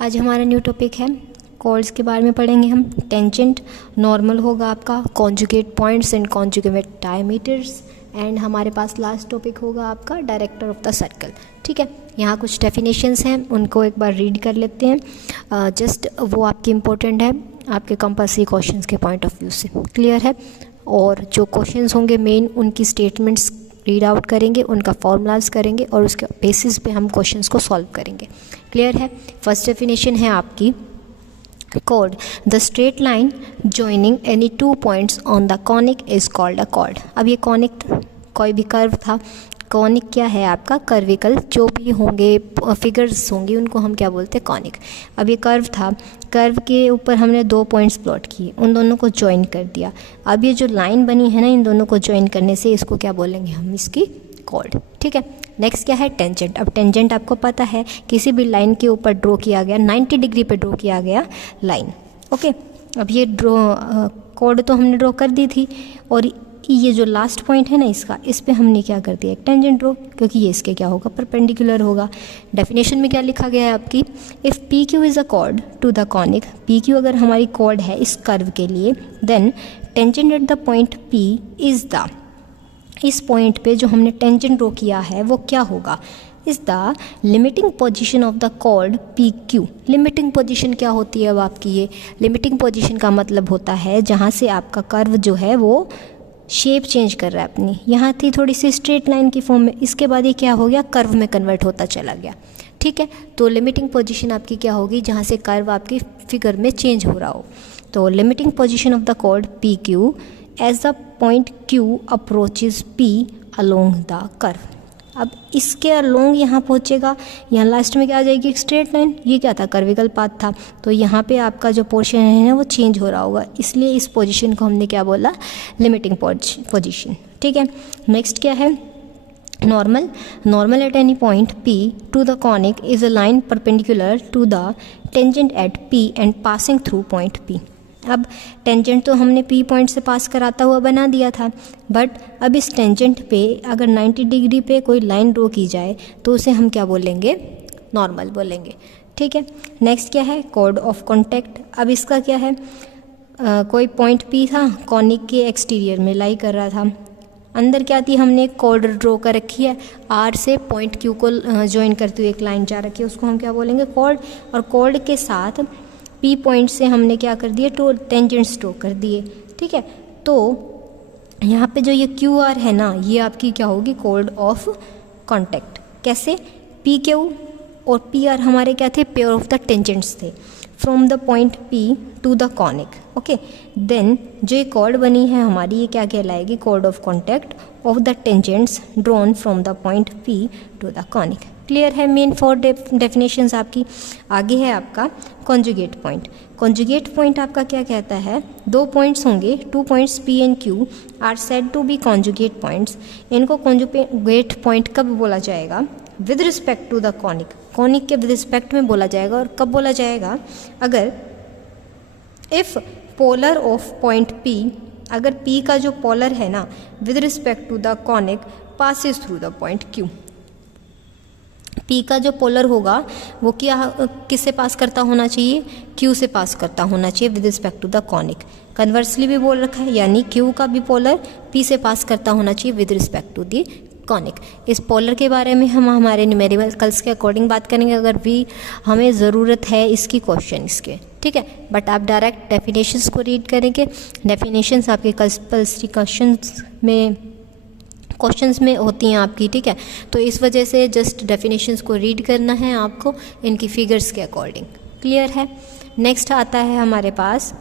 आज हमारा new topic है कॉर्ड्स के बारे में पढ़ेंगे हम। टेंजेंट, नॉर्मल होगा आपका, conjugate points and conjugate diameters, and हमारे पास लास्ट टॉपिक होगा आपका डायरेक्टर ऑफ द सर्कल। ठीक है, यहाँ कुछ डेफिनेशंस हैं, उनको एक बार रीड कर लेते हैं। जस्ट वो आपकी इम्पोर्टेंट है आपके कंपल्सरी क्वेश्चंस के पॉइंट ऑफ व्यू से, क्लियर है। और जो क्वेश्चंस होंगे मेन, उनकी स्टेटमेंट्स रीड आउट करेंगे, उनका फॉर्मूलाज करेंगे और उसके बेसिस पे हम क्वेश्चंस को सॉल्व करेंगे, क्लियर है। फर्स्ट डेफिनेशन है आपकी chord, the straight line joining any two points on the conic is called a chord। अब ये कॉनिक कोई भी कर्व था, कॉनिक क्या है आपका, कर्विकल जो भी होंगे फिगर्स होंगे उनको हम क्या बोलते हैं, कॉनिक। अब ये कर्व था, कर्व के ऊपर हमने दो पॉइंट्स प्लॉट किए, उन दोनों को ज्वाइन कर दिया। अब ये जो लाइन बनी है ना, इन दोनों को ज्वाइन करने से इसको क्या बोलेंगे हम, इसकी कॉर्ड। ठीक है, नेक्स्ट क्या है, टेंजेंट। अब टेंजेंट आपको पता है, किसी भी लाइन के ऊपर ड्रॉ किया गया 90 डिग्री पे ड्रॉ किया गया लाइन। ओके, अब ये ड्रॉ कॉर्ड तो हमने ड्रॉ कर दी थी, और ये जो लास्ट पॉइंट है ना इसका, इस पे हमने क्या कर दिया, एक टेंजेंट ड्रॉ, क्योंकि ये इसके क्या होगा, परपेंडिकुलर होगा। डेफिनेशन में क्या लिखा गया है आपकी, if P Q is a chord to the conic, P Q अगर हमारी कॉर्ड है इस कर्व के लिए, then tangent at the point P is the, इस पॉइंट पे जो हमने टेंजेंट ड्रॉ किया है वो क्या होगा, is the limiting position of the chord P Q. Limiting position क्या होती है अब आपकी, ये लिमिटिंग पोजीशन का मतलब होता है जहाँ से आपका कर्व जो है वो शेप चेंज कर रहा है अपनी। यहाँ थी थोड़ी सी स्ट्रेट लाइन की फॉर्म में, इसके बाद ये क्या हो गया, कर्व में कन्वर्ट होता चला गया। ठीक है, तो लिमिटिंग पोजीशन आपकी क्या होगी, जहाँ से कर्व आपकी फिगर में चेंज हो रहा हो। तो limiting position of the chord P Q as the point Q approaches P along the curve. अब इसके अलोंग यहाँ पहुँचेगा, यहाँ लास्ट में क्या आ जाएगी, एक स्ट्रेट लाइन। ये क्या था, कर्विकल पाथ था, तो यहाँ पे आपका जो पोर्शन है ना वो चेंज हो रहा होगा, इसलिए इस पोजीशन को हमने क्या बोला, लिमिटिंग पोजीशन। ठीक है, नेक्स्ट क्या है, normal. Normal at any point P to the conic is a line perpendicular to the tangent at P and passing through point P। अब टेंजेंट तो हमने P पॉइंट से पास कराता हुआ बना दिया था, बट अब इस टेंजेंट पे अगर 90 डिग्री पे कोई लाइन ड्रॉ की जाए तो उसे हम क्या बोलेंगे, नॉर्मल बोलेंगे। ठीक है, नेक्स्ट क्या है, कॉर्ड ऑफ कॉन्टैक्ट। अब इसका क्या है, कोई पॉइंट P था, कॉनिक के एक्सटीरियर में लाई कर रहा था, अंदर क्या थी, हमने एक कॉर्ड ड्रॉ कर रखी है, R से पॉइंट Q को ज्वाइन करते हुए एक लाइन जा रखी है, उसको हम क्या बोलेंगे, कॉर्ड। और कॉर्ड के साथ P पॉइंट से हमने क्या कर दिए, तो टेंजेंट्स ड्रॉ कर दिए। ठीक है, तो यहाँ पे जो ये QR है ना, ये आपकी क्या होगी, कॉर्ड ऑफ कॉन्टैक्ट। कैसे, PQ और PR हमारे क्या थे, पेयर ऑफ द टेंजेंट्स थे from the point P to the conic. Okay, then जो ये कॉर्ड बनी है हमारी, ये क्या कहलाएगी, chord of contact of the tangents drawn from the point P to the conic. Clear है, मेन 4 डेफिनेशंस आपकी। आगे है आपका कॉन्जुगेट पॉइंट। कॉन्जुगेट पॉइंट आपका क्या कहता है, दो पॉइंट्स होंगे, 2 points P and Q are said to be conjugate points. इनको कॉन्जुगेट पॉइंट कब बोला जाएगा, with respect to the conic, conic के विद रिस्पेक्ट में बोला जाएगा। और कब बोला जाएगा, अगर if polar of point P, अगर P का जो पोलर है ना with respect to the conic passes through the point Q। P का जो पोलर होगा वो क्या, किससे पास करता होना चाहिए, Q से पास करता होना चाहिए with respect to the conic. Conversely भी बोल रखा है, यानी Q का भी पोलर P से पास करता होना चाहिए with respect to the conic. इस पोलर के बारे में हम हमारे न्यूमेरिकल्स के अकॉर्डिंग बात करेंगे, अगर भी हमें ज़रूरत है इसकी क्वेश्चन इसके। ठीक है, बट आप डायरेक्ट डेफिनेशंस को रीड करेंगे। डेफिनेशंस आपके कंपल्सरी क्वेश्चंस में होती हैं आपकी। ठीक है, तो इस वजह से जस्ट डेफिनेशंस को रीड करना है आपको इनकी फिगर्स के अकॉर्डिंग, क्लियर है। नेक्स्ट आता है हमारे पास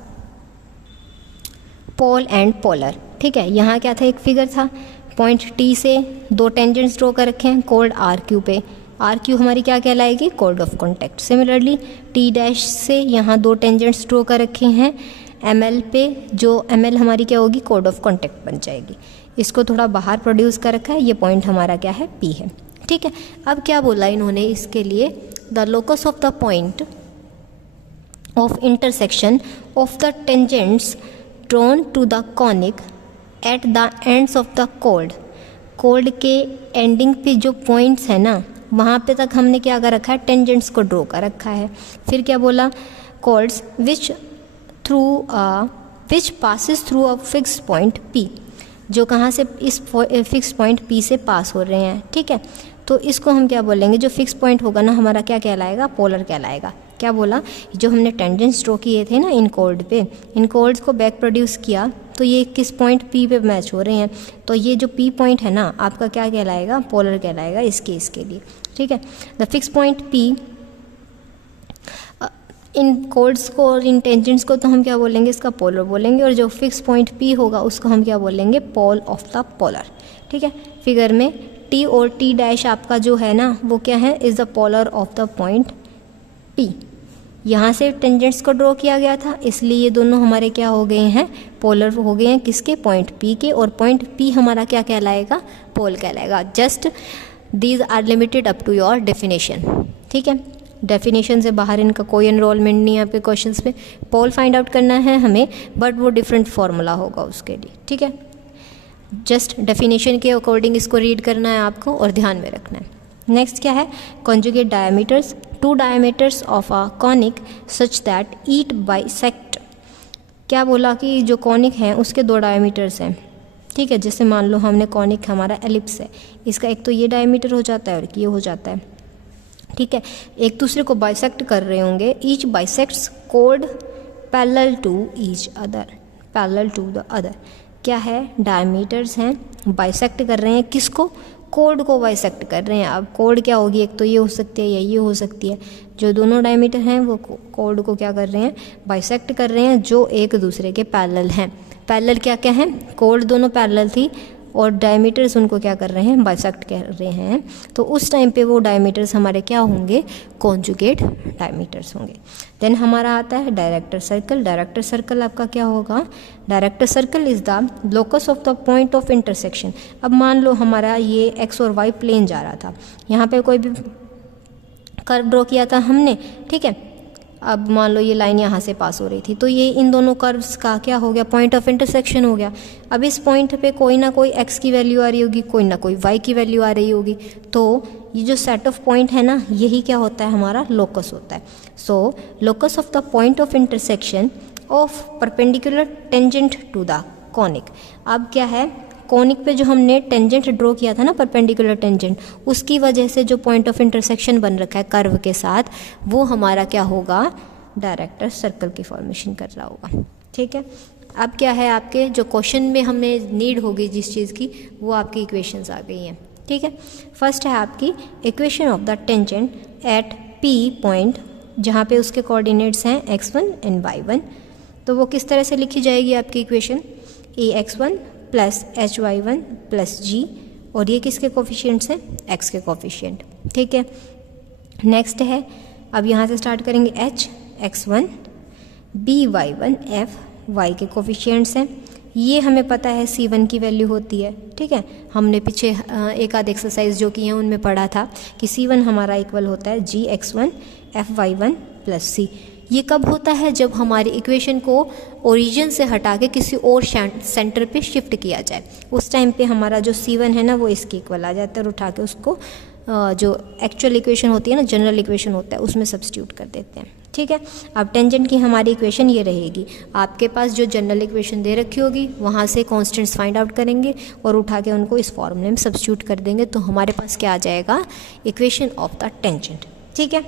पोल एंड पोलर। ठीक है, यहाँ क्या था, एक फिगर था, पॉइंट T से दो टेंजेंट्स ड्रॉ कर रखे हैं कॉर्ड RQ पे। RQ हमारी क्या कहलाएगी, chord of contact. Similarly T dash से यहाँ दो टेंजेंट्स ड्रॉ कर रखे हैं ML पे, जो ML हमारी क्या होगी, कॉर्ड ऑफ कॉन्टैक्ट बन जाएगी। इसको थोड़ा बाहर प्रोड्यूस कर रखा है, ये पॉइंट हमारा क्या है, P है। ठीक है, अब क्या बोला इन्होंने इसके लिए, the locus of the point of intersection of the tangents drawn to the conic at the ends of the chord. Chord के एंडिंग पे जो पॉइंट्स है ना, वहाँ पे तक हमने क्या कर रखा है, टेंजेंट्स को ड्रॉ कर रखा है। फिर क्या बोला, chords which passes through a fix point P, जो कहाँ से इस फिक्स पॉइंट P से पास हो रहे हैं, ठीक है। तो इसको हम क्या बोलेंगे, जो फिक्स पॉइंट होगा ना हमारा क्या कहलाएगा, पोलर कहलाएगा। क्या बोला, जो हमने टेंजेंट्स ड्रॉ किए थे ना इन कॉर्ड पे, इन कॉर्ड्स को बैक प्रोड्यूस किया तो ये किस पॉइंट P पे मैच हो रहे हैं, तो ये जो P पॉइंट है ना आपका क्या कहलाएगा, पोलर कहलाएगा इस केस के लिए, ठीक है। द फिक्स पॉइंट P, इन कॉर्ड्स को और इन टेंजेंट्स को तो हम क्या बोलेंगे, इसका पोलर बोलेंगे, और जो फिक्स पॉइंट P होगा उसको हम क्या बोलेंगे, पोल ऑफ द पोलर, ठीक है। फिगर में T और T डैश आपका जो है ना वो क्या है, is the polar of the point P। यहाँ से टेंजेंट्स को ड्रॉ किया गया था, इसलिए ये दोनों हमारे क्या हो गए हैं, पोलर हो गए हैं किसके, पॉइंट P के, और पॉइंट P हमारा क्या कहलाएगा, पोल कहलाएगा। Just these are limited up to your definition, ठीक है। डेफिनेशन से बाहर इनका कोई एनरोलमेंट नहीं है आपके क्वेश्चंस पे। पोल फाइंड आउट करना है हमें, बट वो डिफरेंट फार्मूला होगा उसके लिए, ठीक है। जस्ट डेफिनेशन के अकॉर्डिंग इसको रीड करना है आपको और ध्यान में रखना है। नेक्स्ट क्या है, conjugate diameters, two diameters of a conic such that it bisect. क्या बोला कि जो कॉनिक है उसके दो डायमीटर्स हैं, ठीक है। जैसे मान लो हमने कॉनिक हमारा एलिप्स है, इसका एक तो ये डायमीटर हो जाता है और ये हो जाता है, ठीक है। एक दूसरे को बाइसेक्ट कर रहे होंगे, ईच बाइसेक्ट्स कोड parallel to each other, parallel to the other. क्या है, डायमीटर्स हैं, बाइसेक्ट कर रहे हैं किसको, कोड को बाइसेक्ट कर रहे हैं। अब कोड क्या होगी, एक तो ये हो सकती है या ये हो सकती है। जो दोनों डायमीटर हैं वो कोड को क्या कर रहे हैं, बाइसेक्ट कर रहे हैं, जो एक दूसरे के पैरेलल हैं। पैरेलल क्या क्या है, कोड दोनों पैरेलल थी और डायमीटर्स उनको क्या कर रहे हैं, बाइसेक्ट कर रहे हैं। तो उस टाइम पे वो डायमीटर्स हमारे क्या होंगे, कॉन्जुगेट डायमीटर्स होंगे। देन हमारा आता है डायरेक्टर सर्कल। डायरेक्टर सर्कल आपका क्या होगा, director circle is the locus of the point of intersection. अब मान लो हमारा ये एक्स और वाई प्लेन जा रहा था, यहाँ पे कोई भी कर्व ड्रॉ किया था हमने, ठीक है। अब मान लो ये लाइन यहाँ से पास हो रही थी, तो ये इन दोनों कर्व्स का क्या हो गया, पॉइंट ऑफ इंटरसेक्शन हो गया। अब इस पॉइंट पे कोई ना कोई x की वैल्यू आ रही होगी, कोई ना कोई y की वैल्यू आ रही होगी, तो ये जो सेट ऑफ पॉइंट है ना यही क्या होता है, हमारा लोकस होता है। So locus of the point of intersection of perpendicular tangent to the conic. अब क्या है, कॉनिक पे जो हमने टेंजेंट ड्रॉ किया था ना, परपेंडिकुलर टेंजेंट, उसकी वजह से जो पॉइंट ऑफ इंटरसेक्शन बन रखा है कर्व के साथ, वो हमारा क्या होगा, डायरेक्टर सर्कल की फॉर्मेशन कर रहा होगा, ठीक है। अब क्या है, आपके जो क्वेश्चन में हमें नीड होगी जिस चीज़ की, वो आपकी इक्वेशंस आ गई हैं, ठीक है। फर्स्ट है आपकी equation of the tangent at P point, जहाँ पे उसके कोऑर्डिनेट्स हैं x1 एंड y1। तो वो किस तरह से लिखी जाएगी आपकी equation, ax1 plus hy1 plus g, और ये किसके कोफिशिएंट्स हैं, x के कोफिशिएंट, ठीक है। नेक्स्ट है, अब यहाँ से स्टार्ट करेंगे h x1 by1 f, y के कोफिशिएंट्स हैं। ये हमें पता है c1 की वैल्यू होती है, ठीक है। हमने पीछे एक आध एक्सरसाइज जो की है उनमें पढ़ा था कि c1 हमारा इक्वल होता है g x1 f y1 plus c। ये कब होता है, जब हमारी इक्वेशन को ओरिजिन से हटा के किसी और सेंटर पे शिफ्ट किया जाए, उस टाइम पे हमारा जो c1 है ना वो इसके इक्वल आ जाता है, और उठा के उसको जो एक्चुअल इक्वेशन होती है ना, जनरल इक्वेशन होता है, उसमें सब्स्टिट्यूट कर देते हैं, ठीक है। अब टेंजेंट की हमारी इक्वेशन ये रहेगी, आपके पास जो जनरल इक्वेशन दे रखी होगी वहाँ से कॉन्स्टेंट्स फाइंड आउट करेंगे और उठा के उनको इस फॉर्मूले में सब्स्टिट्यूट कर देंगे, तो हमारे पास क्या आ जाएगा, इक्वेशन ऑफ द टेंजेंट, ठीक है।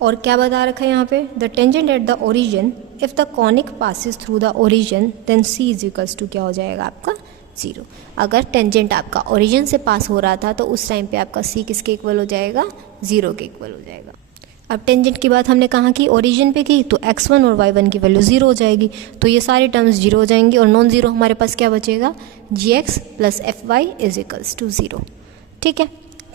और क्या बता रखा है यहाँ पे, the tangent at the origin if the conic passes through the origin then c is equals to क्या हो जाएगा आपका 0। अगर टेंजेंट आपका ओरिजिन से पास हो रहा था तो उस टाइम पे आपका c किसके इक्वल हो जाएगा, 0 के इक्वल हो जाएगा। अब टेंजेंट की बात हमने कहा कि ओरिजिन पे की, तो x1 और y1 की वैल्यू 0 हो जाएगी, तो ये सारी टर्म्स 0 हो जाएंगी, और नॉन ज़ीरो हमारे पास क्या बचेगा, gx plus fy is equals to 0, ठीक है।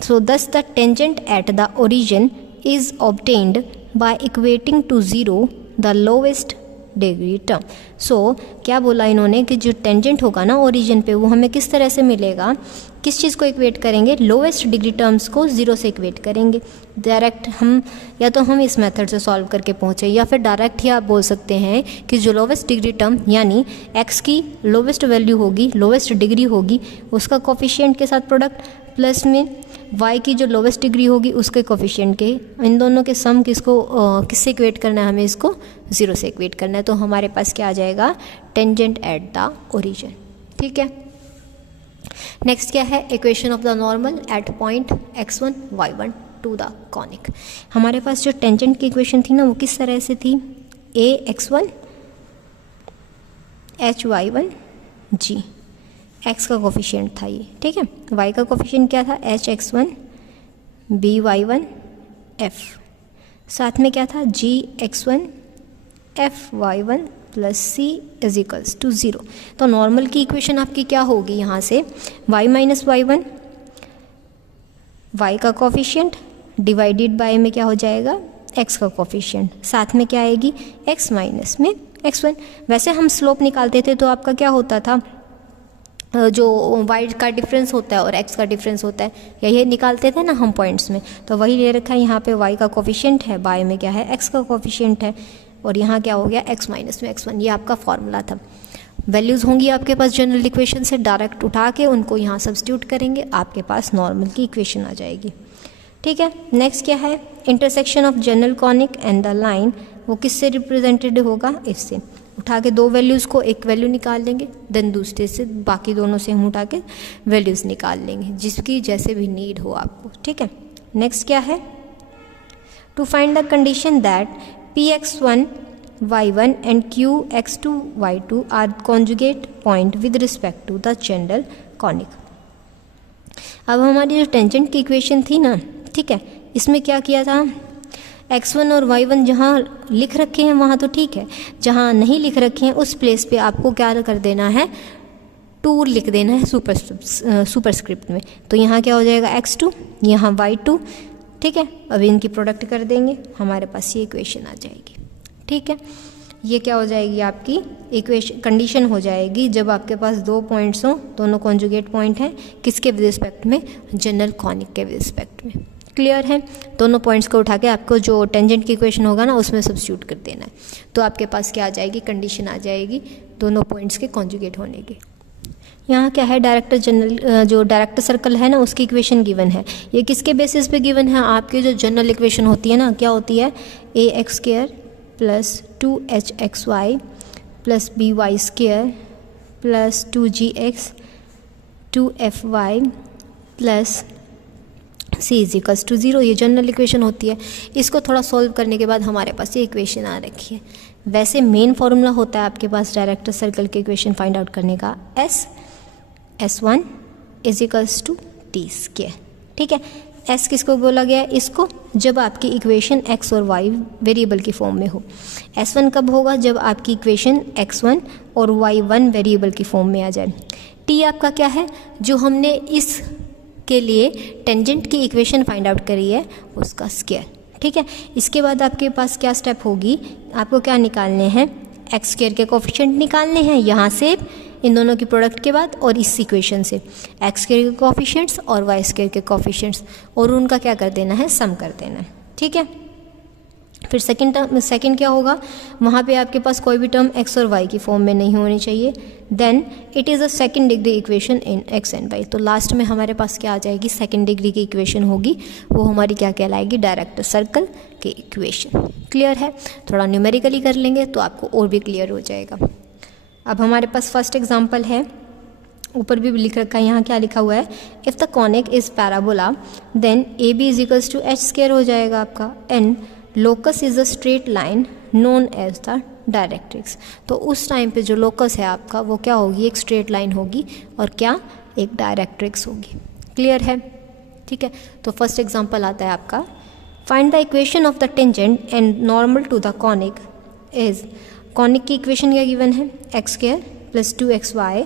So thus the tangent at the origin is obtained by equating to 0 the lowest degree term। so क्या बोला इन्होंने कि जो टेंजेंट होगा ना ओरिजिन पे, वो हमें किस तरह से मिलेगा, किस चीज़ को इक्वेट करेंगे, लोवेस्ट डिग्री टर्म्स को 0 से इक्वेट करेंगे। डायरेक्ट हम या तो हम इस मेथड से सॉल्व करके पहुँचे, या फिर डायरेक्ट ही आप बोल सकते हैं कि जो लोवेस्ट डिग्री टर्म यानी x की लोवेस्ट वैल्यू होगी, लोवेस्ट डिग्री होगी, उसका कोफिशिएंट के साथ प्रोडक्ट, प्लस में y की जो लोवेस्ट डिग्री होगी उसके कोफिशिएंट के इन दोनों के सम किससे इक्वेट करना है, हमें इसको 0 से इक्वेट करना है। तो हमारे पास क्या आ जाएगा, टेंजेंट एट द ओरिजिन। ठीक है, नेक्स्ट क्या है, equation of the normal at point x1 y1 to the conic. हमारे पास जो टेंजेंट की इक्वेशन थी ना वो किस तरह से थी, ax1 hy1 g, x का कोफिशिएंट था ये। ठीक है, y का कोफिशिएंट क्या था, hx1 by1 f, साथ में क्या था gx1 fy1 plus c is equals to 0। तो नॉर्मल की इक्वेशन आपकी क्या होगी, यहाँ से y माइनस y1, y का कोफिशिएंट डिवाइडेड बाय में क्या हो जाएगा, x का कोफिशिएंट, साथ में क्या आएगी x माइनस में x1। वैसे हम स्लोप निकालते थे तो आपका क्या होता था, जो y का डिफरेंस होता है और x का डिफरेंस होता है, यही निकालते थे ना हम पॉइंट्स में। तो वही ले रखा है, यहाँ पे y का कोफिशिएंट है, बाय में क्या है x का कोफिशिएंट है, और यहाँ क्या हो गया x माइनस में x1। ये आपका फॉर्मूला था। वैल्यूज़ होंगी आपके पास जनरल इक्वेशन से, डायरेक्ट उठा के उनको यहाँ सब्स्टिट्यूट करेंगे, आपके पास नॉर्मल की इक्वेशन आ जाएगी। ठीक है, नेक्स्ट क्या है, intersection of general conic and the line, वो किससे रिप्रेजेंटेड होगा, इससे। उठा के दो वैल्यूज़ को एक वैल्यू निकाल लेंगे, देन दूसरे से बाकी दोनों से हम उठा के वैल्यूज़ निकाल लेंगे, जिसकी जैसे भी नीड हो आपको। ठीक है, नेक्स्ट क्या है, to find the condition that px1 y1 and qx2 y2 are conjugate point with respect to the general conic। अब हमारी जो टेंजेंट की इक्वेशन थी ना, ठीक है, इसमें क्या किया था, x1 और y1 जहाँ लिख रखे हैं वहाँ तो ठीक है, जहाँ नहीं लिख रखे हैं उस प्लेस पे आपको क्या कर देना है, 2 लिख देना है सुपरस्क्रिप्ट में। तो यहाँ क्या हो जाएगा x2, यहाँ y2। ठीक है, अभी इनकी प्रोडक्ट कर देंगे, हमारे पास ये इक्वेशन आ जाएगी। ठीक है, ये क्या हो जाएगी आपकी इक्वेशन, कंडीशन हो जाएगी जब आपके पास दो पॉइंट्स हों, दोनों कॉन्जुगेट पॉइंट हैं, किसके विद रिस्पेक्ट में, जनरल कॉनिक के विद रिस्पेक्ट में। क्लियर है, दोनों पॉइंट्स को उठा के आपको जो टेंजेंट की इक्वेशन होगा ना उसमें सब्स्टिट्यूट कर देना है, तो आपके पास क्या आ जाएगी, कंडीशन आ जाएगी दोनों पॉइंट्स के कॉन्जुगेट होने की। यहाँ क्या है, डायरेक्टर जनरल जो डायरेक्टर सर्कल है ना उसकी इक्वेशन गिवन है। ये किसके बेसिस पे गिवन है, आपकी जो जनरल इक्वेशन होती है ना, क्या होती है, ax² plus 2hxy plus by² plus 2gx 2fy plus c is equals to 0। ये जनरल इक्वेशन होती है। इसको थोड़ा सॉल्व करने के बाद हमारे पास ये इक्वेशन आ रखी है। वैसे मेन फॉर्मूला होता है आपके पास डायरेक्टर सर्कल की इक्वेशन फाइंड आउट करने का, S1 is equals to t²। ठीक है, S किसको बोला गया है, इसको जब आपकी इक्वेशन x और y वेरिएबल की फॉर्म में हो। S1 कब होगा, जब आपकी इक्वेशन x1 और y1 वेरिएबल की फॉर्म में आ जाए। t आपका क्या है, जो हमने इस के लिए टेंजेंट की इक्वेशन फाइंड आउट करी है उसका स्क्वायर। ठीक है, इसके बाद आपके पास क्या स्टेप होगी, आपको क्या निकालने हैं, x² के कोफिशिएंट निकालने हैं यहाँ से, इन दोनों की प्रोडक्ट के बाद, और इस इक्वेशन से x² के कोफिशिएंट्स और y² के कोफिशिएंट्स, और उनका क्या कर देना है, सम कर देना है। ठीक है, फिर सेकंड क्या होगा, वहाँ पे आपके पास कोई भी टर्म x और y की फॉर्म में नहीं होनी चाहिए। Then it is a second degree equation in x and y। तो लास्ट में हमारे पास क्या आ जाएगी, सेकंड डिग्री की इक्वेशन होगी, वो हमारी क्या कहलाएगी, डायरेक्टर सर्कल की इक्वेशन। क्लियर है, थोड़ा न्यूमेरिकली कर लेंगे तो आपको और भी क्लियर हो जाएगा। अब हमारे पास फर्स्ट एग्जाम्पल है, ऊपर भी लिख रखा है, यहाँ क्या लिखा हुआ है, if the conic is parabola then AB is equals to h² हो जाएगा आपका, and locus is a straight line known as the directrix. तो उस टाइम पे जो लोकस है आपका वो क्या होगी, एक स्ट्रेट लाइन होगी, और क्या, एक डायरेक्ट्रिक्स होगी। क्लियर है, ठीक है। तो फर्स्ट एग्जांपल आता है आपका, find the equation of the tangent and normal to the conic is, conic की इक्वेशन क्या गिवन है, x² plus 2xy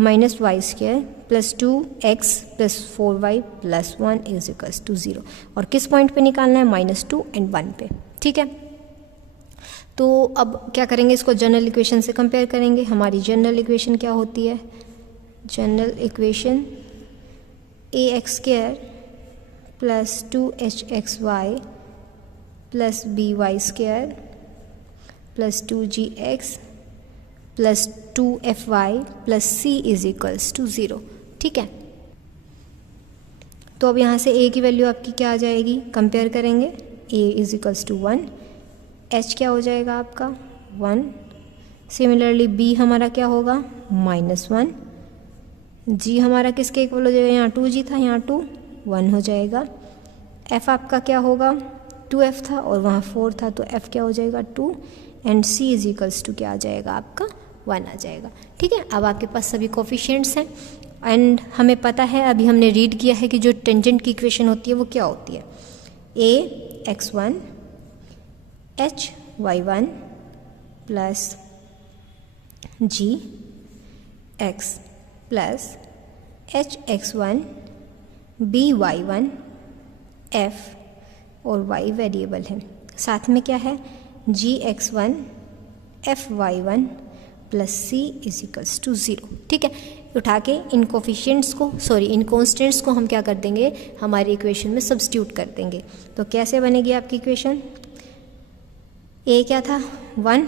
minus y² plus 2x plus 4y plus 1 is equals to 0। और किस पॉइंट पे निकालना है, -2 एंड 1 पे। ठीक है, तो अब क्या करेंगे, इसको जनरल इक्वेशन से कंपेयर करेंगे। हमारी जनरल इक्वेशन क्या होती है, general equation ax² plus 2hxy plus by² plus 2gx plus 2fy plus c is equals to 0। ठीक है, तो अब यहाँ से a की वैल्यू आपकी क्या आ जाएगी, कंपेयर करेंगे, a is equals to 1, h क्या हो जाएगा आपका 1, सिमिलरली b हमारा क्या होगा -1, g हमारा किसके इक्वल हो जाएगा, यहाँ 2g था, यहाँ 2 1 हो जाएगा, f आपका क्या होगा 2f था और वहाँ 4 था, तो f क्या हो जाएगा 2, and c is equals to क्या आ जाएगा आपका 1 आ जाएगा। ठीक है, अब आपके पास सभी कोफिशिएंट्स हैं एंड हमें पता है, अभी हमने रीड किया है कि जो टेंजेंट की इक्वेशन होती है वो क्या होती है, a x1 h y1 plus g x plus h x1 b y1 f और y वेरिएबल है, साथ में क्या है g x1 f y1 plus c is equals to 0। ठीक है, उठा के इन कोफिशिएंट्स को इन कॉन्स्टेंट्स को हम क्या कर देंगे, हमारी इक्वेशन में सब्स्टिट्यूट कर देंगे। तो कैसे बनेगी आपकी इक्वेशन, a क्या था 1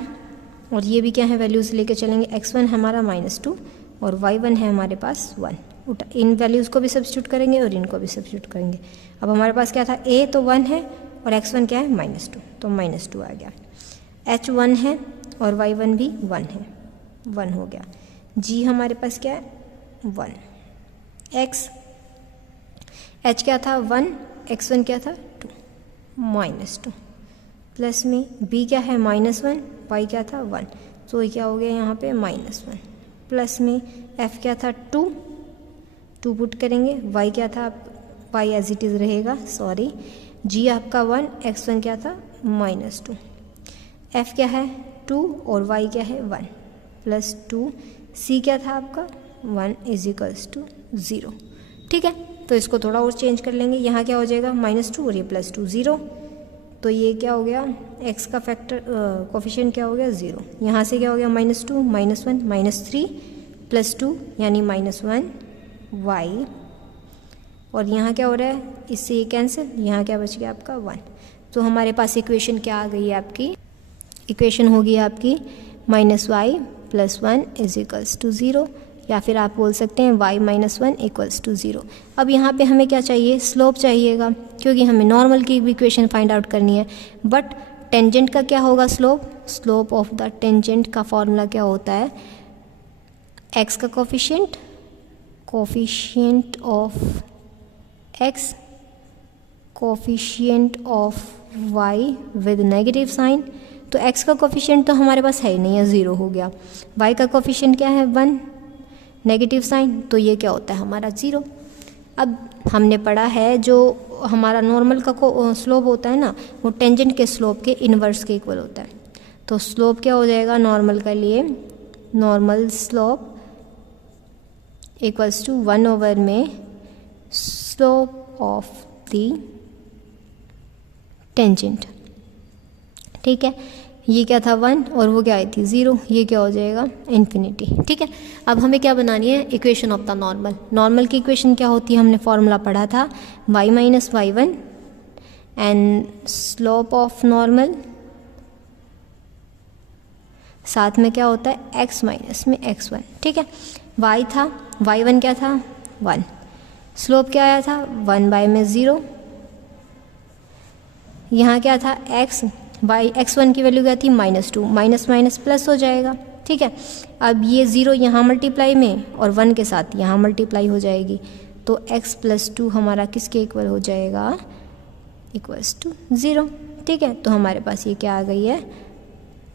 और ये भी क्या है वैल्यूज़ लेके चलेंगे, x1 हमारा -2 और y1 है हमारे पास 1, इन वैल्यूज़ को भी सब्स्टिट्यूट करेंगे और इनको भी सब्स्टिट्यूट करेंगे। अब हमारे पास क्या था, a तो 1 है और x1 क्या है -2, तो -2 आ गया, h 1 है और y1 भी 1 है, 1 हो गया, g हमारे पास क्या है 1, x h क्या था 1, x1 क्या था 2, -2 प्लस में b क्या है -1, y क्या था 1, तो ये क्या हो गया यहाँ पे -1 प्लस में f क्या था 2 पुट करेंगे, y क्या था, y एज इट इज़ रहेगा, g आपका 1, x1 क्या था -2, f क्या है 2 और y क्या है 1 प्लस 2, c क्या था आपका 1 इज इक्वल्स टू 0। ठीक है, तो इसको थोड़ा और चेंज कर लेंगे, यहाँ क्या हो जाएगा -2 और ये +2 0, तो ये क्या हो गया x का फैक्टर कोफिशिएंट क्या हो गया 0, यहाँ से क्या हो गया -2 -1 -3 +2 यानी -1 y, और यहाँ क्या हो रहा है, इससे ये कैंसिल, यहाँ क्या बच गया आपका 1, तो हमारे पास इक्वेशन क्या आ गई है आपकी, इक्वेशन होगी आपकी -y + 1 इज इक्वल्स टू 0, या फिर आप बोल सकते हैं y - 1 इक्वल्स टू 0। अब यहाँ पे हमें क्या चाहिए, स्लोप चाहिएगा, क्योंकि हमें नॉर्मल की इक्वेशन फाइंड आउट करनी है, बट टेंजेंट का क्या होगा स्लोप ऑफ द टेंजेंट का फॉर्मूला क्या होता है, x का coefficient of x coefficient of y with negative sign, तो x का कोफिशिएंट तो हमारे पास है ही नहीं है, 0 हो गया, y का कोफिशिएंट क्या है 1 नेगेटिव साइन, तो ये क्या होता है हमारा 0। अब हमने पढ़ा है जो हमारा नॉर्मल का स्लोप होता है ना, वो टेंजेंट के स्लोप के इन्वर्स के इक्वल होता है, तो स्लोप क्या हो जाएगा नॉर्मल के लिए, नॉर्मल स्लोप इक्वल्स टू 1 में स्लोप ऑफ द टेंजेंट। ठीक है, ये क्या था 1 और वो क्या आई थी 0, ये क्या हो जाएगा इन्फिनिटी। ठीक है, अब हमें क्या बनानी है, इक्वेशन ऑफ द नॉर्मल की इक्वेशन क्या होती है, हमने फॉर्मूला पढ़ा था y - y1 and slope of normal, साथ में क्या होता है x माइनस में x1। ठीक है, y था y1 क्या था 1, स्लोप क्या आया था 1/0, यहाँ क्या था x1 की वैल्यू क्या थी -2, माइनस माइनस प्लस हो जाएगा। ठीक है, अब ये 0 यहाँ मल्टीप्लाई में और 1 के साथ यहाँ मल्टीप्लाई हो जाएगी, तो x + 2 हमारा किसके इक्वल हो जाएगा, इक्वल्स टू 0। ठीक है, तो हमारे पास ये क्या आ गई है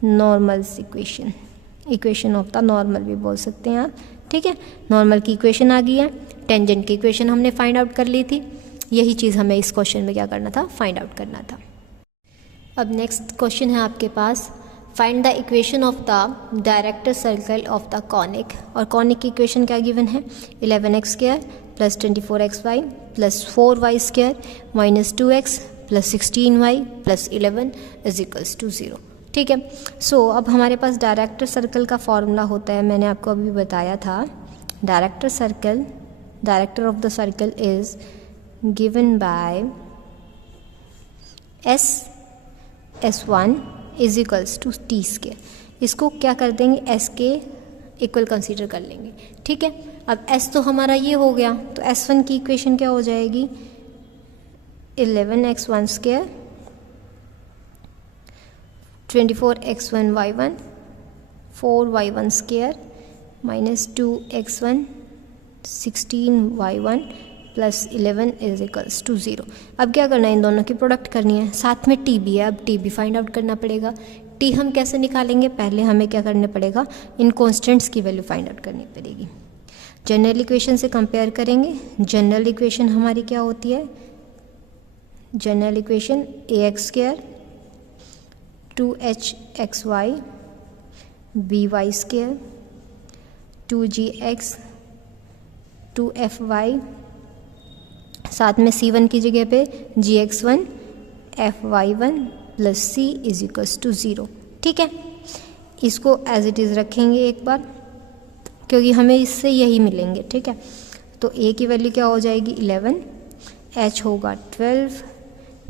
normals equation of the normal भी बोल सकते हैं आप। ठीक है, नॉर्मल की इक्वेशन आ गई है, टेंजेंट की इक्वेशन हमने फाइंड आउट कर ली थी, यही चीज़ हमें इस क्वेश्चन में क्या करना था, फाइंड आउट करना था। अब नेक्स्ट क्वेश्चन है आपके पास, find the equation of the director circle of the conic, और कॉनिक की इक्वेशन क्या गिवन है 11x² + 24xy + 4y² - 2x + 16y + 11 = 0। ठीक है, सो अब हमारे पास डायरेक्टर सर्कल का फॉर्मूला होता है, मैंने आपको अभी बताया था, director of the circle is given by S1 = t²। इसको क्या कर देंगे, इक्वल कंसीडर कर लेंगे, ठीक है। अब s तो हमारा ये हो गया, तो s1 की इक्वेशन क्या हो जाएगी, 11x1 square 24x1y1 4y1 square minus 2x1 16y1 plus 11 is equals to 0। अब क्या करना है, इन दोनों की प्रोडक्ट करनी है, साथ में t भी है। अब t भी फाइंड आउट करना पड़ेगा। t हम कैसे निकालेंगे, पहले हमें क्या करना पड़ेगा, इन कॉन्स्टेंट्स की वैल्यू फाइंड आउट करनी पड़ेगी। जनरल इक्वेशन से कंपेयर करेंगे। जनरल इक्वेशन हमारी क्या होती है, general equation ax square 2hxy by square 2gx 2fy, साथ में c1 की जगह पे gx1 fy1 plus c is equals to 0, ठीक है। इसको एज इट इज़ रखेंगे एक बार, क्योंकि हमें इससे यही मिलेंगे, ठीक है। तो a की वैल्यू क्या हो जाएगी 11, h होगा 12,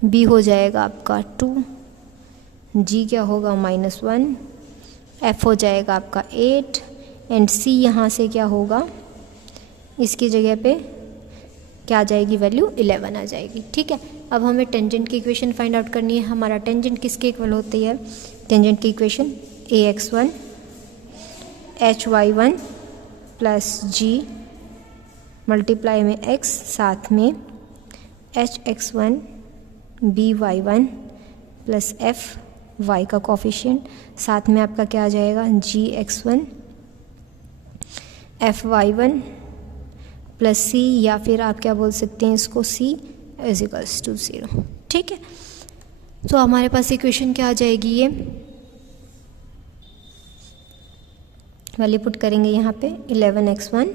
b हो जाएगा आपका 2, g क्या होगा -1, f हो जाएगा आपका 8 एंड c यहाँ से क्या होगा, इसकी जगह पे क्या आ जाएगी वैल्यू 11 आ जाएगी, ठीक है। अब हमें टेंजेंट की इक्वेशन फाइंड आउट करनी है। हमारा टेंजेंट किसके इक्वल होती है, टेंजेंट की equation ax1 hy1 plus g multiply में x साथ में hx1 by1 plus f y का कोफिशिएंट साथ में आपका क्या आ जाएगा gx1 fy1 प्लस c, या फिर आप क्या बोल सकते हैं इसको c इज इक्वल्स टू 0, ठीक है। तो हमारे पास इक्वेशन क्या आ जाएगी, ये वैल्यू पुट करेंगे यहाँ पे 11x1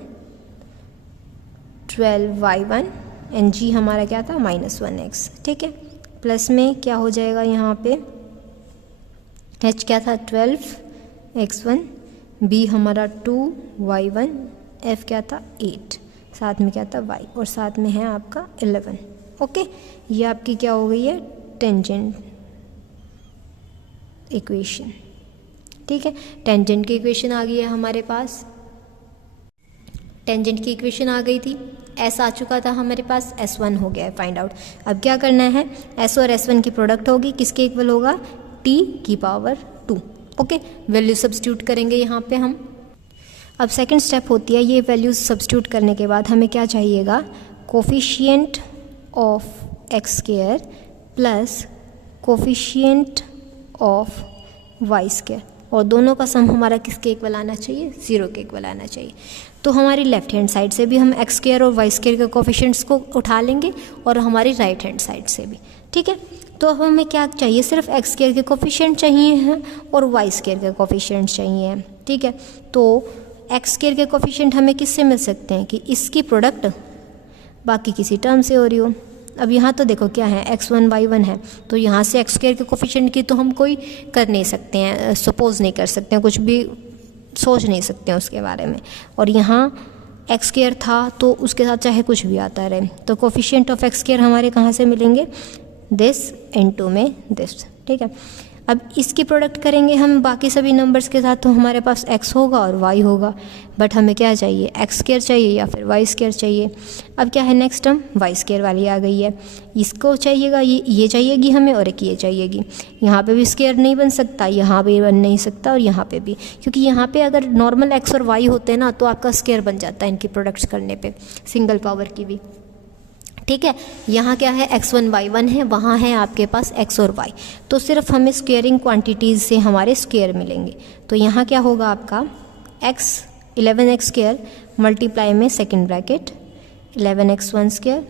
12y1 एंड g हमारा क्या था -1x, ठीक है। प्लस में क्या हो जाएगा यहाँ पे h क्या था 12x1 b हमारा 2y1 f क्या था 8, साथ में क्या था y और साथ में है आपका 11, ओके। ये आपकी क्या हो गई है टेंजेंट इक्वेशन, ठीक है। टेंजेंट की इक्वेशन आ गई है हमारे पास, टेंजेंट की इक्वेशन आ गई थी, s आ चुका था हमारे पास, s1 हो गया है फाइंड आउट। अब क्या करना है, s और s1 की प्रोडक्ट होगी, किसके इक्वल होगा, t की पावर 2, ओके। वैल्यू सब्स्टिट्यूट करेंगे यहाँ पे हम। अब सेकंड स्टेप होती है, ये वैल्यूज सब्स्टिट्यूट करने के बाद हमें क्या चाहिएगा, coefficient of x square plus coefficient of y square, और दोनों का सम हमारा किसके इक्वल आना चाहिए, 0 के इक्वल आना चाहिए। तो हमारी लेफ्ट हैंड साइड से भी हम एक्स स्क्वायर और वाई स्क्वायर के कोफिशिएंट्स को उठा लेंगे और हमारी राइट हैंड साइड से भी, ठीक है। तो हमें क्या चाहिए, सिर्फ एक्स स्क्वायर के कोफिशिएंट चाहिए हैं और वाई स्क्वायर के कोफिशिएंट चाहिए हैं, ठीक है। तो एक्स स्क्वायर के कोफिशिएंट हमें किससे मिल सकते हैं कि इसकी प्रोडक्ट बाकी किसी टर्म से हो रही हो। अब यहाँ तो देखो क्या है, x1 y1 है, तो यहाँ से एक्स स्क्वायर के कोफिशिएंट की तो हम कोई कर नहीं सकते हैं, सपोज नहीं कर सकते हैं, कुछ भी सोच नहीं सकते हैं उसके बारे में। और यहाँ एक्स स्क्वायर था तो उसके साथ चाहे कुछ भी आता रहे, तो कोफिशिएंट ऑफ एक्स स्क्वायर हमारे कहाँ से मिलेंगे, दिस इनटू में दिस, ठीक है। अब इसकी प्रोडक्ट करेंगे हम बाकी सभी नंबर्स के साथ, तो हमारे पास x होगा और y होगा, बट हमें क्या चाहिए, एक्स स्क्वायर चाहिए या फिर वाई स्क्वायर चाहिए। अब क्या है नेक्स्ट टर्म, वाई स्क्वायर वाली आ गई है, इसको चाहिएगा, ये चाहिएगी हमें और एक ये चाहिएगी। यहाँ पे भी स्क्वायर नहीं बन सकता, यहाँ पे बन नहीं सकता और यहाँ पे भी, क्योंकि यहाँ पे अगर नॉर्मल एक्स और वाई होते ना तो आपका स्क्वायर बन जाता है इनकी प्रोडक्ट्स करने पे, सिंगल पावर की भी, ठीक है। यहाँ क्या है, x1 y1 है, वहाँ है आपके पास x और y, तो सिर्फ हमें स्क्वेयरिंग क्वांटिटीज़ से हमारे स्क्वेयर मिलेंगे। तो यहाँ क्या होगा आपका x 11x स्क्वायर मल्टीप्लाई में second bracket 11x1 square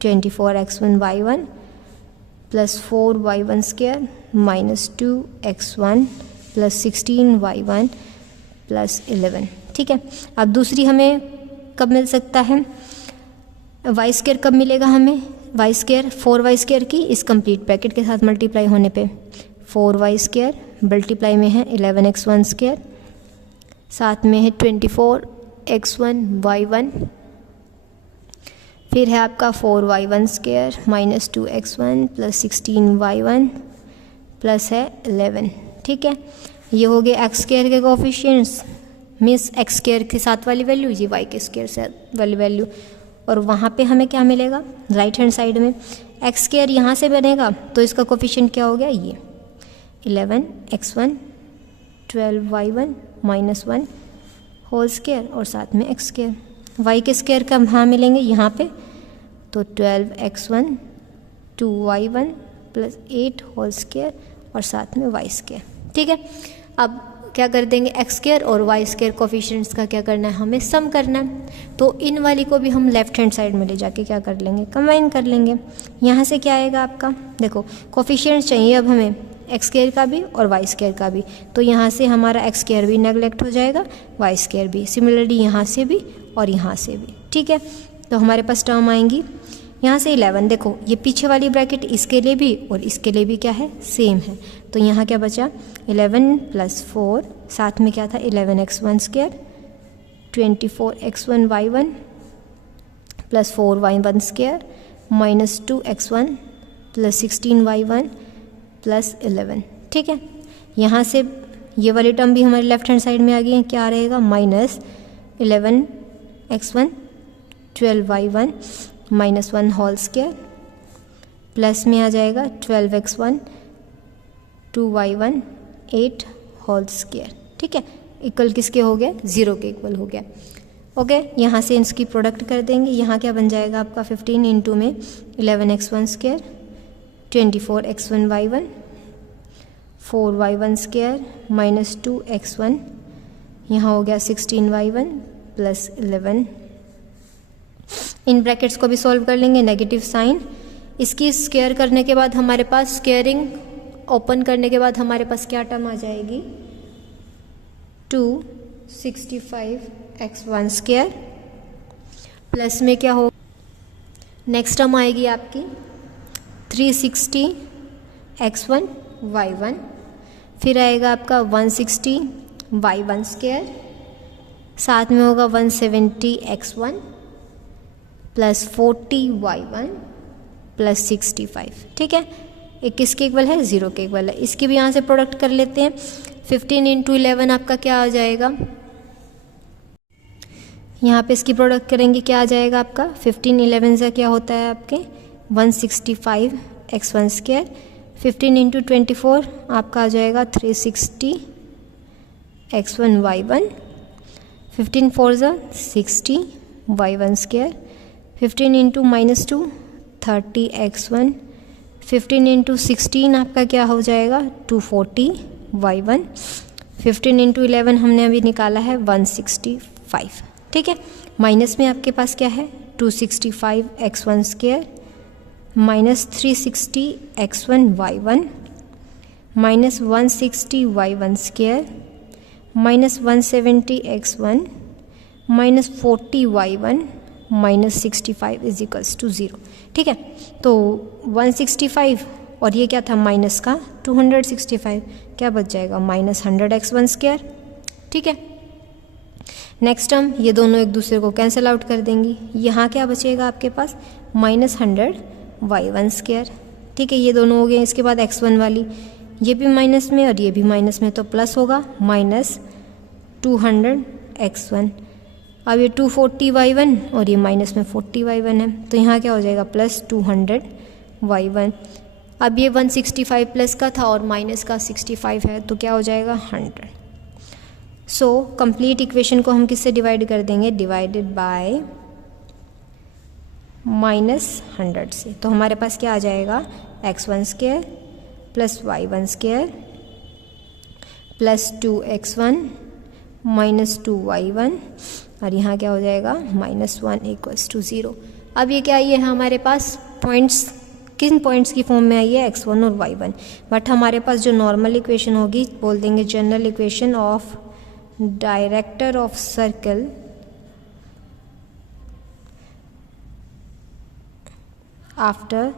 24x1 y1 plus 4y1 square minus 2x1 plus 16y1 plus 11, ठीक है। अब दूसरी हमें कब मिल सकता है, वाई स्क्वायर कब मिलेगा हमें, वाई स्क्वायर 4y स्क्वायर की इस कंप्लीट ब्रैकेट के साथ मल्टीप्लाई होने पे 4y स्क्वायर मल्टीप्लाई में है 11x1 स्क्वायर, साथ में है 24x1 y1, फिर है आपका 4y1 square minus 2x1 plus 16y1 plus है 11, ठीक है। ये हो गए एक्स स्क्वायर के कोफिशिएंट्स, मीन्स एक्स स्क्वायर के साथ वाली वैल्यू, ये वाई के स्क्वायर से वाली वैल्यू, और वहाँ पे हमें क्या मिलेगा राइट हैंड साइड में एक्स स्क्वायर यहाँ से बनेगा तो इसका कोफिशिएंट क्या हो गया ये 11x1 12y1 -1 होल स्क्वायर और साथ में एक्स स्क्वायर, वाई के स्क्वायर का वहाँ मिलेंगे यहाँ पे तो 12x1 2y1 + 8 होल स्क्वायर और साथ में वाई स्क्वायर। ठीक है, अब क्या कर देंगे एक्स स्क्वायर और वाई स्क्वायर कोफिशिएंट्स का क्या करना है, हमें सम करना है। तो इन वाली को भी हम लेफ्ट हैंड साइड में ले जाके क्या कर लेंगे, कंबाइन कर लेंगे। यहाँ से क्या आएगा आपका, देखो कोफिशिएंट्स चाहिए अब हमें एक्स स्क्वायर का भी और वाई स्क्वायर का भी, तो यहाँ से हमारा एक्स स्क्वायर भी नेगलेक्ट हो जाएगा, वाई स्क्वायर भी, सिमिलरली यहाँ से भी और यहाँ से भी। ठीक है, तो हमारे पास टर्म आएंगी यहाँ से 11, देखो ये पीछे वाली ब्रैकेट इसके लिए भी और इसके लिए भी क्या है, सेम है, तो यहाँ क्या बचा 11 + 4, साथ में क्या था 11x1 square 24x1 y1 + 4y1 square -2x1 + 16y1 + 11। ठीक है, यहाँ से ये वाली टर्म भी हमारे लेफ्ट हैंड साइड में आ गई है, क्या रहेगा -11x1 12y1 -1 whole square plus में आ जाएगा 12x1 2y1 8 होल स्क्वायर। ठीक है, इक्वल किसके हो गया, 0 के इक्वल हो गया। ओके, यहाँ से इसकी प्रोडक्ट कर देंगे, यहाँ क्या बन जाएगा आपका 15 इंटू में 11x1 square 24x1 y1 4y1 square -2x1, यहाँ हो गया 16y1 + 11। इन ब्रैकेट्स को भी सॉल्व कर लेंगे, नेगेटिव साइन, इसकी स्क्वायर करने के बाद हमारे पास स्क्वायरिंग ओपन करने के बाद हमारे पास क्या टर्म आ जाएगी 265x1 स्क्वायर प्लस में क्या हो, नेक्स्ट टर्म आएगी आपकी 360x1 y1, फिर आएगा आपका 160y1 स्क्वायर, साथ में होगा 170x1 + 40y1 + 65। ठीक है, एक किसके इक्वल है, 0 के इक्वल है। इसकी भी यहाँ से प्रोडक्ट कर लेते हैं, 15 × 11 आपका क्या आ जाएगा, यहाँ पे इसकी प्रोडक्ट करेंगे क्या आ जाएगा आपका 15 11 से क्या होता है आपके 165x1 स्क्वायर, 15 × 24 आपका आ जाएगा 360x1 y1, 15 4 60 y1 square, 15 × -2 30x1, 15 × 16 आपका क्या हो जाएगा 240 y1, 15 × 11 हमने अभी निकाला है 165। ठीक है, माइनस में आपके पास क्या है 265x1 square -360x1 y1 -160y1 square -170x1 -40y1 -65 = 0। ठीक है, तो 165 और ये क्या था माइनस का 265, क्या बच जाएगा -100x1 स्क्वायर। ठीक है, नेक्स्ट टर्म ये दोनों एक दूसरे को कैंसिल आउट कर देंगी, यहाँ क्या बचेगा आपके पास -100y1 स्क्वायर। ठीक है, ये दोनों हो गए, इसके बाद x1 वाली ये भी माइनस में और ये भी माइनस में, तो प्लस होगा -200x1। अब ये 240y1 और ये माइनस में 40y1 है, तो यहाँ क्या हो जाएगा +200y1। अब ये 165 प्लस का था और माइनस का 65 है, तो क्या हो जाएगा 100। सो कंप्लीट इक्वेशन को हम किससे डिवाइड कर देंगे, डिवाइडेड बाय -100 से, तो हमारे पास क्या आ जाएगा x1 square + y1 square + 2x1 -2y1 और यहाँ क्या हो जाएगा -1 = 0। अब ये क्या, ये है हमारे पास पॉइंट्स, किन पॉइंट्स की फॉर्म में आई है x1 और y1, बट हमारे पास जो नॉर्मल इक्वेशन होगी बोल देंगे general equation of director of circle after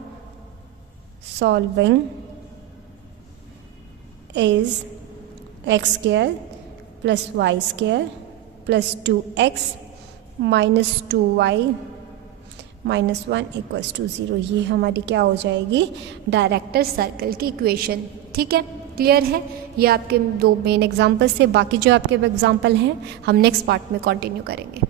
solving is x square + y square + 2x - 2y -1 = 0। ये हमारी क्या हो जाएगी डायरेक्टर सर्कल की इक्वेशन। ठीक है, क्लियर है? ये आपके दो मेन एग्जाम्पल्स थे, बाकी जो आपके एग्जाम्पल हैं हम नेक्स्ट पार्ट में कंटिन्यू करेंगे।